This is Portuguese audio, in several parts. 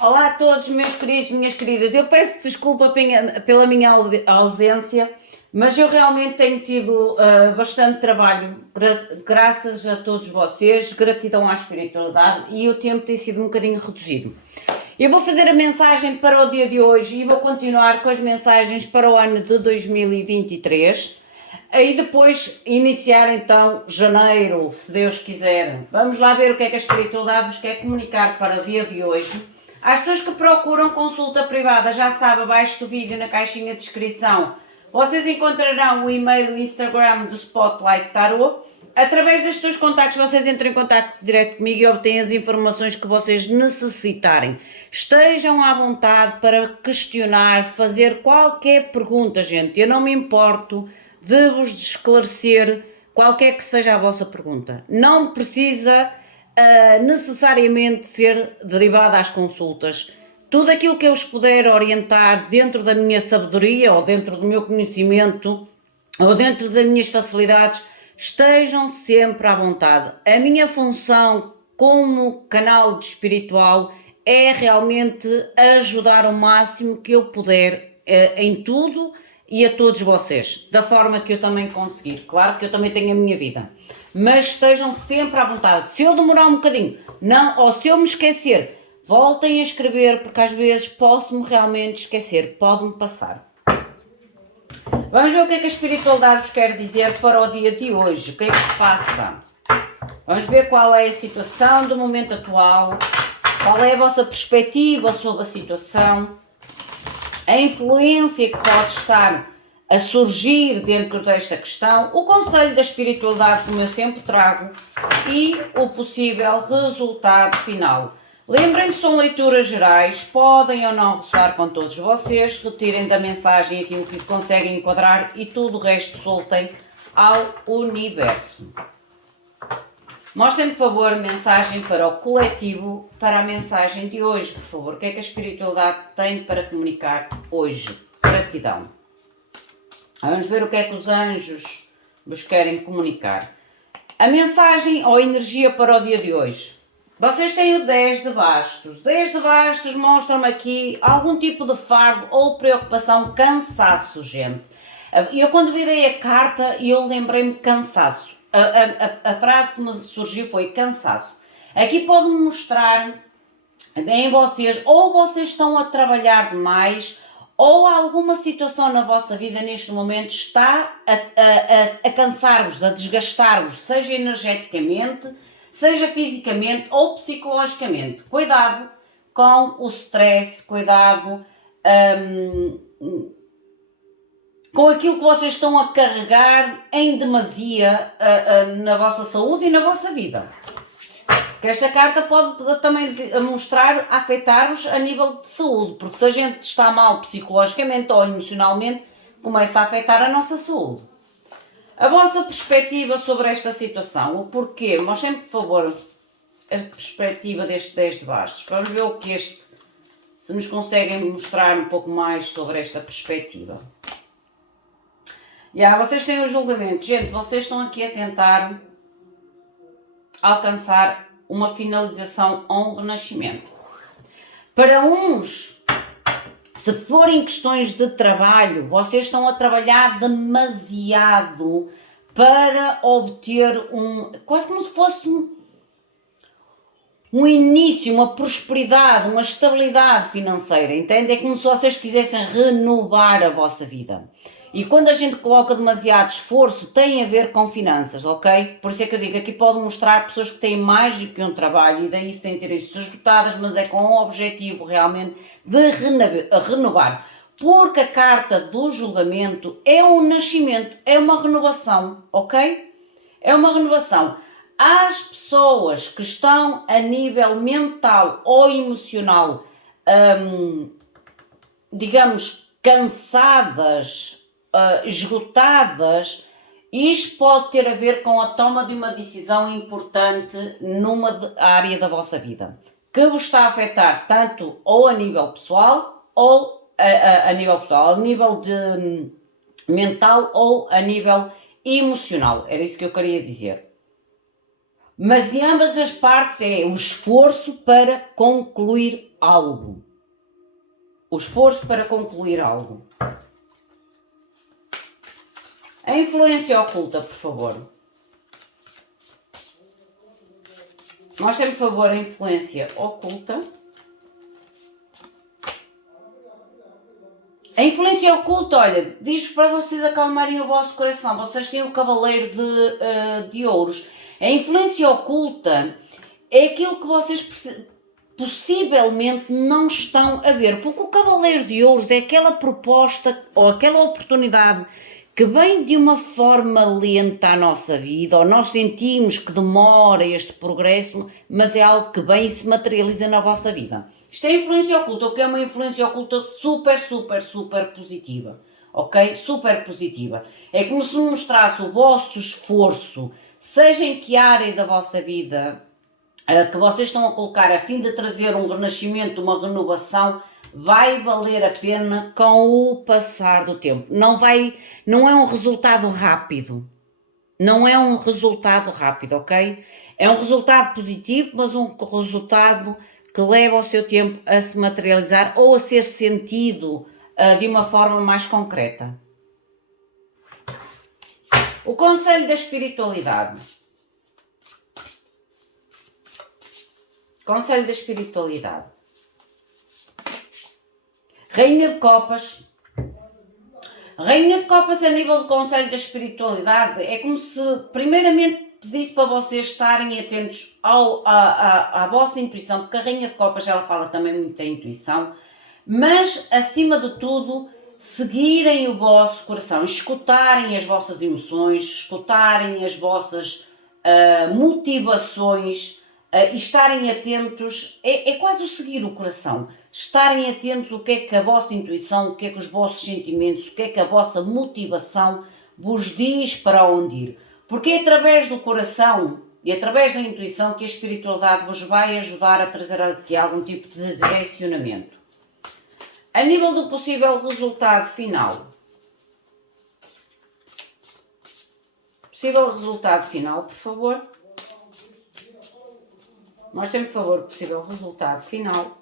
Olá a todos, meus queridos, minhas queridas. Eu peço desculpa pela minha ausência, mas eu realmente tenho tido bastante trabalho, graças a todos vocês, gratidão à espiritualidade, e o tempo tem sido um bocadinho reduzido. Eu vou fazer a mensagem para o dia de hoje e vou continuar com as mensagens para o ano de 2023. E depois iniciar então janeiro, se Deus quiser. Vamos lá ver o que é que a espiritualidade nos quer comunicar para o dia de hoje. Às pessoas que procuram consulta privada, já sabe, abaixo do vídeo, na caixinha de descrição, vocês encontrarão o e-mail e o Instagram do Spotlight Tarot. Através destes dois contactos, vocês entram em contacto direto comigo e obtêm as informações que vocês necessitarem. Estejam à vontade para questionar, fazer qualquer pergunta, gente. Eu não me importo de vos esclarecer qualquer que seja a vossa pergunta. Não precisa necessariamente ser derivada às consultas. Tudo aquilo que eu vos puder orientar dentro da minha sabedoria ou dentro do meu conhecimento ou dentro das minhas facilidades, estejam sempre à vontade. A minha função como canal de espiritual é realmente ajudar o máximo que eu puder em tudo e a todos vocês, da forma que eu também conseguir. Claro que eu também tenho a minha vida, mas estejam sempre à vontade. Se eu demorar um bocadinho, não, ou se eu me esquecer, voltem a escrever, porque às vezes posso-me realmente esquecer, pode-me passar. Vamos ver o que é que a espiritualidade vos quer dizer para o dia de hoje, o que é que se passa. Vamos ver qual é a situação do momento atual, qual é a vossa perspectiva sobre a situação, a influência que pode estar a surgir dentro desta questão, o conselho da espiritualidade, como eu sempre trago, e o possível resultado final. Lembrem-se, são leituras gerais, podem ou não ressoar com todos vocês, retirem da mensagem aquilo que conseguem enquadrar e tudo o resto soltem ao universo. Mostrem, por favor, mensagem para o coletivo, para a mensagem de hoje, por favor. O que é que a espiritualidade tem para comunicar hoje? Gratidão. Vamos ver o que é que os anjos vos querem comunicar. A mensagem ou energia para o dia de hoje. Vocês têm o 10 de bastos. 10 de bastos mostram-me aqui algum tipo de fardo ou preocupação, cansaço, gente. Eu quando virei a carta, eu lembrei-me cansaço. A frase que me surgiu foi cansaço. Aqui pode-me mostrar em vocês, ou vocês estão a trabalhar demais, ou alguma situação na vossa vida neste momento está a cansar-vos, a desgastar-vos, seja energeticamente, seja fisicamente ou psicologicamente. Cuidado com o stress, cuidado com aquilo que vocês estão a carregar em demasia na vossa saúde e na vossa vida. Que esta carta pode também mostrar afetar-vos a nível de saúde, porque se a gente está mal psicologicamente ou emocionalmente, começa a afetar a nossa saúde. A vossa perspectiva sobre esta situação, o porquê? Mostrem, por favor, a perspectiva deste 10 de bastos. Vamos ver o que se nos conseguem mostrar um pouco mais sobre esta perspectiva. Vocês têm o julgamento. Gente, vocês estão aqui a tentar alcançar uma finalização ou um renascimento. Para uns, se forem questões de trabalho, vocês estão a trabalhar demasiado para obter quase como se fosse um início, uma prosperidade, uma estabilidade financeira, entende? É como se vocês quisessem renovar a vossa vida. E quando a gente coloca demasiado esforço, tem a ver com finanças, ok? Por isso é que eu digo, aqui pode mostrar pessoas que têm mais do que um trabalho e daí sentirem-se esgotadas, mas é com o objetivo realmente de renovar. Porque a carta do julgamento é um nascimento, é uma renovação, ok? É uma renovação. As pessoas que estão a nível mental ou emocional, digamos, cansadas, esgotadas, isto pode ter a ver com a toma de uma decisão importante numa área da vossa vida, que vos está a afetar tanto ou a nível pessoal ou a nível pessoal, a nível de mental ou a nível emocional. Era isso que eu queria dizer. Mas de ambas as partes é o esforço para concluir algo. O esforço para concluir algo. A influência oculta, por favor. Mostra-me, por favor, a influência oculta. A influência oculta, olha, diz para vocês acalmarem o vosso coração. Vocês têm o cavaleiro de ouros. A influência oculta é aquilo que vocês possivelmente não estão a ver. Porque o cavaleiro de ouros é aquela proposta ou aquela oportunidade que vem de uma forma lenta à nossa vida, ou nós sentimos que demora este progresso, mas é algo que vem e se materializa na vossa vida. Isto é influência oculta, o que é uma influência oculta super positiva, ok? Super positiva. É como se mostrasse o vosso esforço, seja em que área da vossa vida que vocês estão a colocar a fim de trazer um renascimento, uma renovação, vai valer a pena com o passar do tempo. Não é um resultado rápido. Não é um resultado rápido, ok? É um resultado positivo, mas um resultado que leva o seu tempo a se materializar ou a ser sentido de uma forma mais concreta. O conselho da espiritualidade. Conselho da espiritualidade. Rainha de Copas. Rainha de Copas a nível de conselho da espiritualidade é como se primeiramente pedisse para vocês estarem atentos à vossa intuição, porque a Rainha de Copas ela fala também muito da intuição, mas acima de tudo seguirem o vosso coração, escutarem as vossas emoções, escutarem as vossas motivações, e estarem atentos, é quase o seguir o coração, estarem atentos o que é que a vossa intuição, o que é que os vossos sentimentos, o que é que a vossa motivação vos diz para onde ir. Porque é através do coração e através da intuição que a espiritualidade vos vai ajudar a trazer aqui algum tipo de direcionamento. A nível do possível resultado final. Possível resultado final, por favor. Mostrem-me, por favor, o possível resultado final.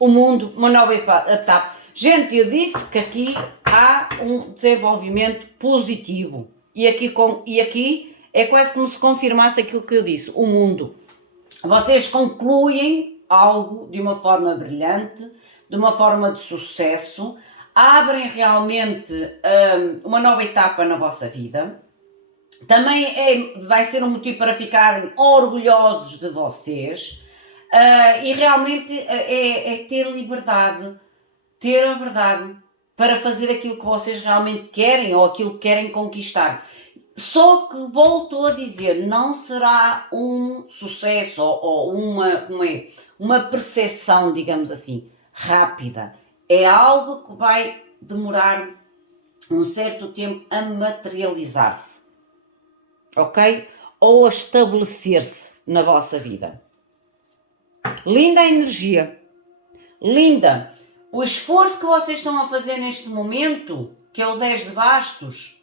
O mundo, uma nova etapa. Gente, eu disse que aqui há um desenvolvimento positivo. E aqui é quase como se confirmasse aquilo que eu disse. O mundo. Vocês concluem algo de uma forma brilhante, de uma forma de sucesso, abrem realmente uma nova etapa na vossa vida. Também vai ser um motivo para ficarem orgulhosos de vocês e realmente é ter liberdade, ter a verdade para fazer aquilo que vocês realmente querem ou aquilo que querem conquistar. Só que volto a dizer, não será um sucesso ou uma percepção, digamos assim, rápida. É algo que vai demorar um certo tempo a materializar-se. Ok? Ou a estabelecer-se na vossa vida. Linda a energia. Linda. O esforço que vocês estão a fazer neste momento, que é o 10 de bastos,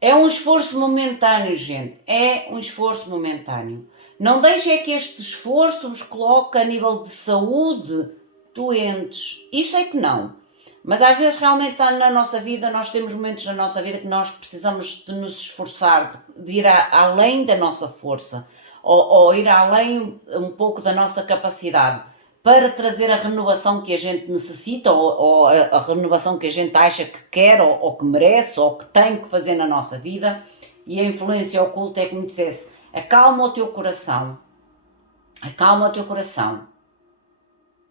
é um esforço momentâneo, gente. É um esforço momentâneo. Não deixem que este esforço vos coloque a nível de saúde doentes. Isso é que não. Mas às vezes realmente na nossa vida, nós temos momentos na nossa vida que nós precisamos de nos esforçar, de ir além da nossa força, ou ir além um pouco da nossa capacidade, para trazer a renovação que a gente necessita, ou a renovação que a gente acha que quer, ou que merece, ou que tem que fazer na nossa vida. E a influência oculta é como dissesse, acalma o teu coração,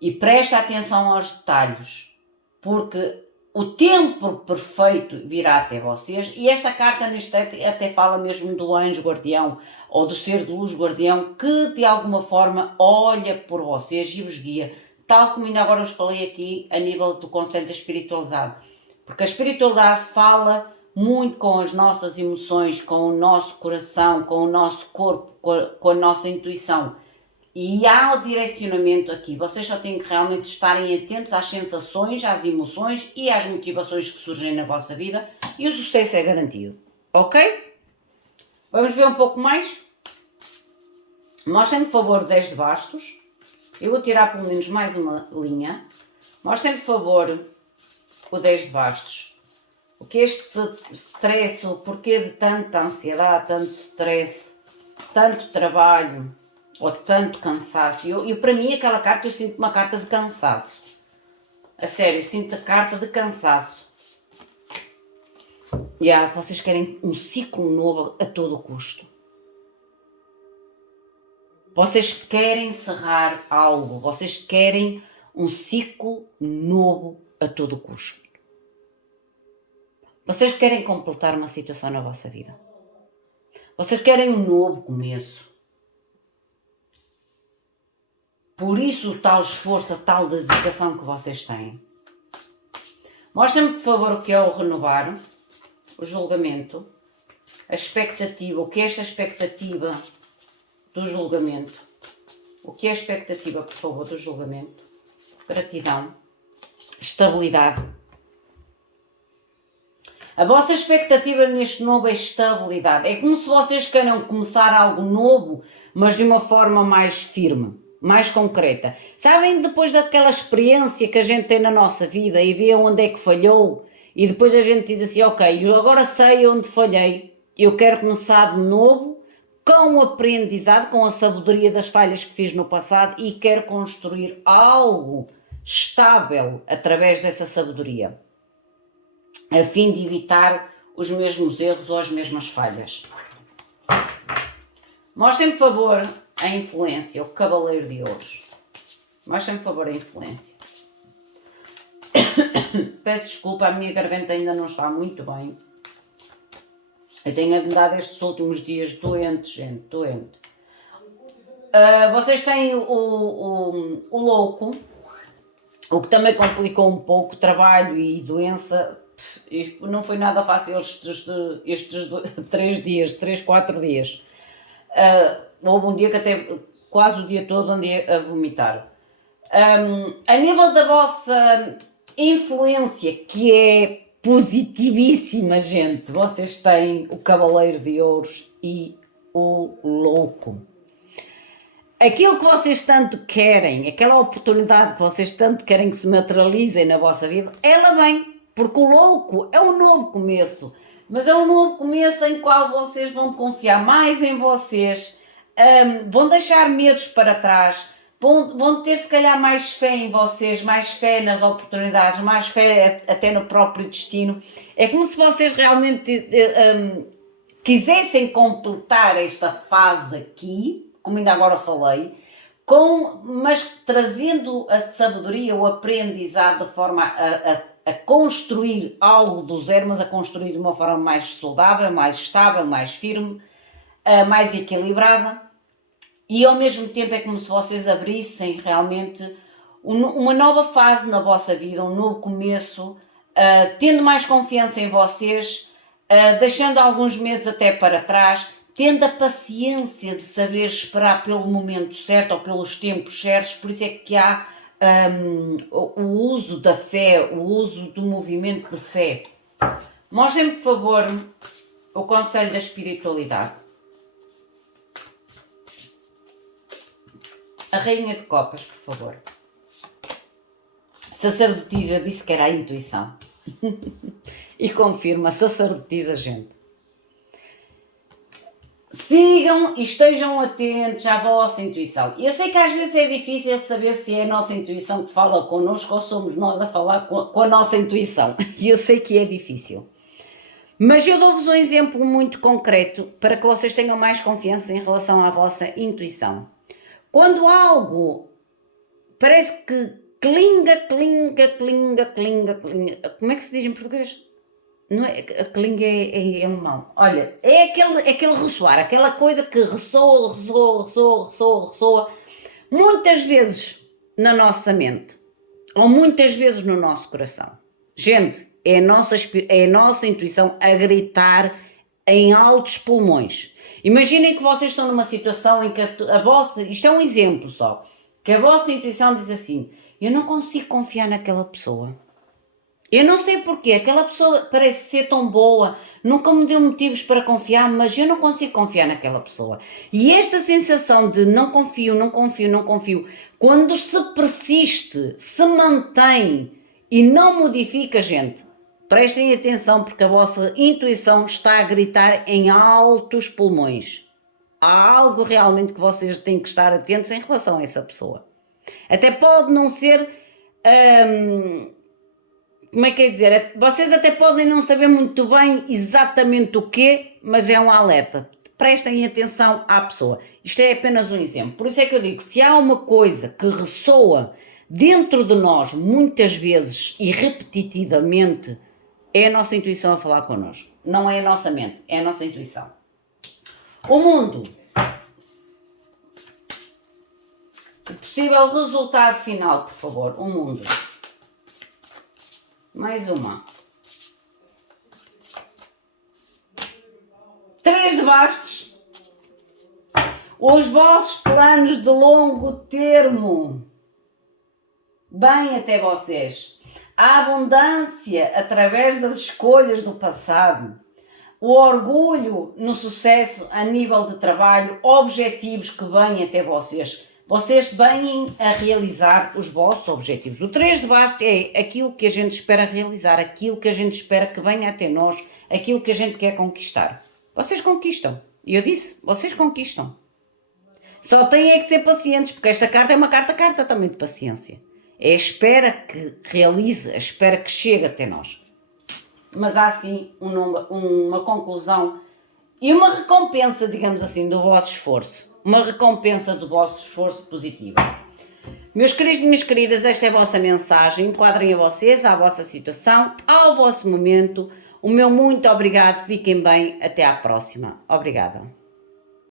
e presta atenção aos detalhes, porque o tempo perfeito virá até vocês, e esta carta neste até fala mesmo do anjo guardião, ou do ser de luz guardião, que de alguma forma olha por vocês e vos guia, tal como ainda agora vos falei aqui a nível do conselho da espiritualidade, porque a espiritualidade fala muito com as nossas emoções, com o nosso coração, com o nosso corpo, com a nossa intuição. E há o direcionamento aqui, vocês só têm que realmente estarem atentos às sensações, às emoções e às motivações que surgem na vossa vida e o sucesso é garantido, ok? Vamos ver um pouco mais? Mostrem-me, por favor, 10 de bastos. Eu vou tirar pelo menos mais uma linha. Mostrem-me, por favor, o 10 de bastos. O que é este stress, o porquê de tanta ansiedade, tanto stress, tanto trabalho ou tanto cansaço? Eu para mim, aquela carta, eu sinto uma carta de cansaço. A sério, eu sinto a carta de cansaço. Vocês querem um ciclo novo a todo custo. Vocês querem encerrar algo. Vocês querem um ciclo novo a todo custo. Vocês querem completar uma situação na vossa vida. Vocês querem um novo começo. Por isso o tal esforço, a tal dedicação que vocês têm. Mostrem-me, por favor, o que é o renovar, o julgamento, a expectativa, o que é esta expectativa do julgamento. O que é a expectativa, por favor, do julgamento? Gratidão, estabilidade. A vossa expectativa neste novo é estabilidade. É como se vocês queiram começar algo novo, mas de uma forma mais firme, mais concreta. Sabem, depois daquela experiência que a gente tem na nossa vida e vê onde é que falhou, e depois a gente diz assim, ok, eu agora sei onde falhei, eu quero começar de novo, com o aprendizado, com a sabedoria das falhas que fiz no passado e quero construir algo estável através dessa sabedoria, a fim de evitar os mesmos erros ou as mesmas falhas. Mostrem, por favor, a influência, o Cavaleiro de Ouros. Mostrem, por favor, a influência. Peço desculpa, a minha garganta ainda não está muito bem. Eu tenho andado estes últimos dias doente, gente, doente. Vocês têm o louco, o que também complicou um pouco o trabalho e doença. Isto não foi nada fácil estes 3, 4 dias. Houve um dia que até quase o dia todo andei a vomitar. A nível da vossa influência, que é positivíssima, gente, vocês têm o Cavaleiro de Ouros e o Louco. Aquilo que vocês tanto querem, aquela oportunidade que vocês tanto querem que se materialize na vossa vida, ela vem, porque o Louco é um novo começo, mas é um novo começo em qual vocês vão confiar mais em vocês, vão deixar medos para trás, vão ter se calhar mais fé em vocês, mais fé nas oportunidades, mais fé até no próprio destino. É como se vocês realmente quisessem completar esta fase aqui, como ainda agora falei, mas trazendo a sabedoria, o aprendizado de forma a construir algo do zero, mas a construir de uma forma mais saudável, mais estável, mais firme, mais equilibrada. E ao mesmo tempo é como se vocês abrissem realmente uma nova fase na vossa vida, um novo começo, tendo mais confiança em vocês, deixando alguns medos até para trás, tendo a paciência de saber esperar pelo momento certo ou pelos tempos certos. Por isso é que há o uso da fé, o uso do movimento de fé. Mostrem-me, por favor, o conselho da espiritualidade. A Rainha de Copas, por favor. Sacerdotisa disse que era a intuição. E confirma, sacerdotisa, gente. Sigam e estejam atentos à vossa intuição. Eu sei que às vezes é difícil de saber se é a nossa intuição que fala connosco ou somos nós a falar com a nossa intuição. E eu sei que é difícil. Mas eu dou-vos um exemplo muito concreto para que vocês tenham mais confiança em relação à vossa intuição. Quando algo parece que clinga. Como é que se diz em português? Não é, a clinga é alemão. Olha, é aquele ressoar, aquela coisa que ressoa. Muitas vezes na nossa mente, ou muitas vezes no nosso coração. Gente, é a nossa intuição a gritar em altos pulmões. Imaginem que vocês estão numa situação em que isto é um exemplo só, que a vossa intuição diz assim, eu não consigo confiar naquela pessoa. Eu não sei porquê, aquela pessoa parece ser tão boa, nunca me deu motivos para confiar, mas eu não consigo confiar naquela pessoa. E esta sensação de não confio, não confio, não confio, quando se persiste, se mantém e não modifica, gente, prestem atenção porque a vossa intuição está a gritar em altos pulmões. Há algo realmente que vocês têm que estar atentos em relação a essa pessoa. Até pode não ser. Como é que é dizer? Vocês até podem não saber muito bem exatamente o quê, mas é um alerta. Prestem atenção à pessoa. Isto é apenas um exemplo. Por isso é que eu digo, se há uma coisa que ressoa dentro de nós muitas vezes e repetitivamente, é a nossa intuição a falar connosco. Não é a nossa mente, é a nossa intuição. O mundo. O possível resultado final, por favor. O mundo. Mais uma. 3 de bastos. Os vossos planos de longo termo. Bem até vocês. A abundância através das escolhas do passado. O orgulho no sucesso a nível de trabalho. Objetivos que vêm até vocês. Vocês vêm a realizar os vossos objetivos. O 3 de bastos é aquilo que a gente espera realizar, aquilo que a gente espera que venha até nós, aquilo que a gente quer conquistar. Vocês conquistam. E eu disse, vocês conquistam. Só têm é que ser pacientes, porque esta carta é uma carta também de paciência. É a espera que realize, a espera que chegue até nós. Mas há sim uma conclusão e uma recompensa, digamos assim, do vosso esforço. Uma recompensa do vosso esforço positivo. Meus queridos e minhas queridas, esta é a vossa mensagem. Enquadrem a vocês, à vossa situação, ao vosso momento. O meu muito obrigado. Fiquem bem. Até à próxima. Obrigada.